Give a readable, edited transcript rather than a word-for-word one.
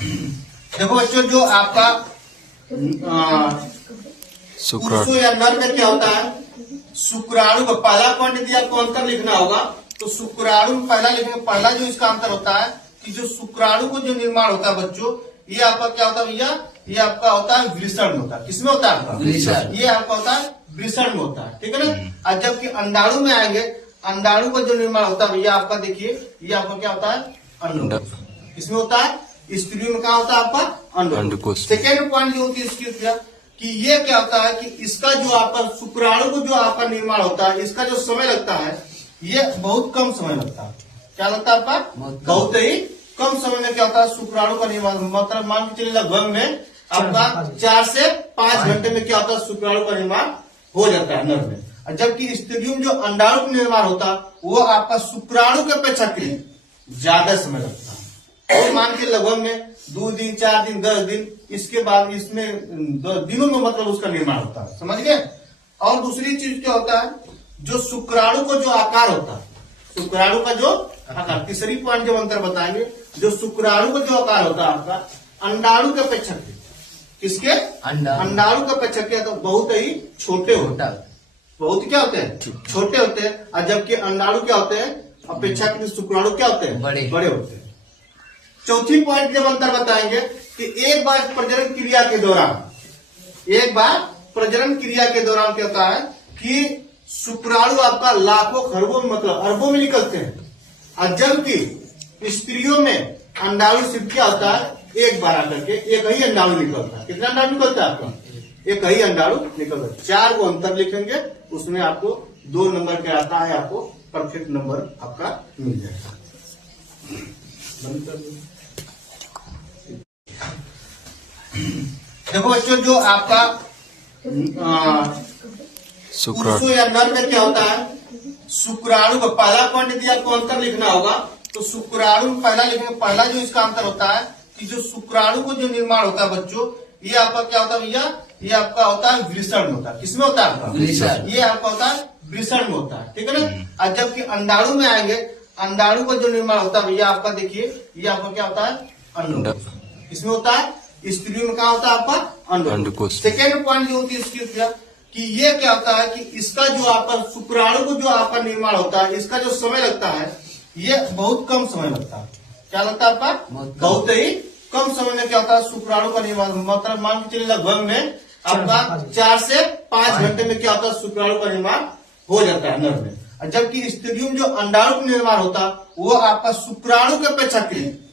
देखो बच्चों, जो आपका पुरुषों या नर में क्या होता है, शुक्राणु का पहला पॉइंट यदि आपको अंतर लिखना होगा तो शुक्राणु में पहला लिखेंगे। पहला जो इसका अंतर होता है कि जो शुक्राणु को जो निर्माण होता है बच्चों, ये आपका क्या होता है भैया, ये आपका होता है वृषण में होता है। किसमें होता है आपका? ये आपका होता है वृषण में होता है, ठीक है ना। और जबकि अंडाणु में आएंगे, अंडाणु का जो निर्माण होता है भैया आपका, देखिए ये आपका क्या होता है, अंडा। इसमें होता है, स्त्रियों में क्या होता है आपका, अंडकोश। सेकेंड पॉइंट जो होती है इसकी कि ये क्या होता है कि इसका जो आपका शुक्राणु को जो आपका निर्माण होता है, इसका जो समय लगता है ये बहुत कम समय लगता है। क्या लगता है आपका? बहुत ही कम समय में क्या होता है शुक्राणु का निर्माण। मतलब मान के चलिए लगभग में आपका 4 से 5 घंटे में क्या होता है शुक्राणु का निर्माण हो जाता है नर में। जबकि स्त्रियों में जो अंडाणु का निर्माण होता है वो आपका शुक्राणु के अपेक्षाकृत ज्यादा समय लगता है। और मान के लगभग में 2 दिन, 4 दिन, 10 दिन, इसके बाद इसमें दिनों में मतलब उसका निर्माण होता है, समझ गए। और दूसरी चीज क्या होता है, जो शुक्राणु को जो आकार होता है, शुक्राणु का जो आकार, तीसरी पॉइंट जब अंतर बताएंगे, जो शुक्राणु का जो आकार होता है आपका अंडाणु के अपेक्षाकृत, किसके? अंडाणु के अपेक्षाकृत तो बहुत ही छोटे होता है। बहुत क्या होते हैं? छोटे होते हैं। और जबकि अंडाणु क्या होते हैं अपेक्षाकृत शुक्राणु क्या होते हैं? बड़े होते हैं। चौथी पॉइंट जब अंतर बताएंगे कि एक बार प्रजनन क्रिया के दौरान, एक बार प्रजनन क्रिया के दौरान क्या होता है कि शुक्राणु आपका लाखों खरबों में मतलब अरबों में निकलते हैं। और जबकि स्त्रियों में अंडाणु सिर्फ क्या होता है, एक बार आकर के एक ही अंडाणु निकलता है। कितना अंडाणु निकलता है आपका? एक ही अंडाणु निकलता है। 4 को अंतर लिखेंगे, उसमें आपको 2 नंबर क्या आता है, आपको परफेक्ट नंबर आपका मिल जाएगा। देखो बच्चों, जो आपका पुरुषों या नर में क्या होता है, शुक्राणु का पहला पॉइंट यदि आपको अंतर लिखना होगा तो शुक्राणु में पहला लिखेंगे। पहला जो इसका अंतर होता है कि जो शुक्राणु को जो निर्माण होता है बच्चों, ये आपका क्या होता है भैया, ये आपका होता है वृषण में होता है। किसमें होता है आपका? ये आपका होता है वृषण में होता है, ठीक है ना। और जबकि अंडाणु में आएंगे, अंडाणु का जो निर्माण होता है भैया आपका, देखिए ये आपका क्या होता है, अंडकोश। इसमें होता है, स्त्रियों में क्या होता है आपका, अंडकोश। सेकेंड पॉइंट जो होती है इसकी कि ये क्या होता है कि इसका जो आपका शुक्राणु को जो आपका निर्माण होता है, इसका जो समय लगता है ये बहुत कम समय लगता है। क्या लगता है आपका? बहुत ही कम समय में क्या होता है शुक्राणु का निर्माण। मतलब मान के चलिए लगभग में आपका 4 से 5 घंटे में क्या होता है शुक्राणु का निर्माण हो जाता है नर में। जबकि स्त्रियों में जो अंडाणु का निर्माण होता है वो आपका शुक्राणु के अपेक्षाकृत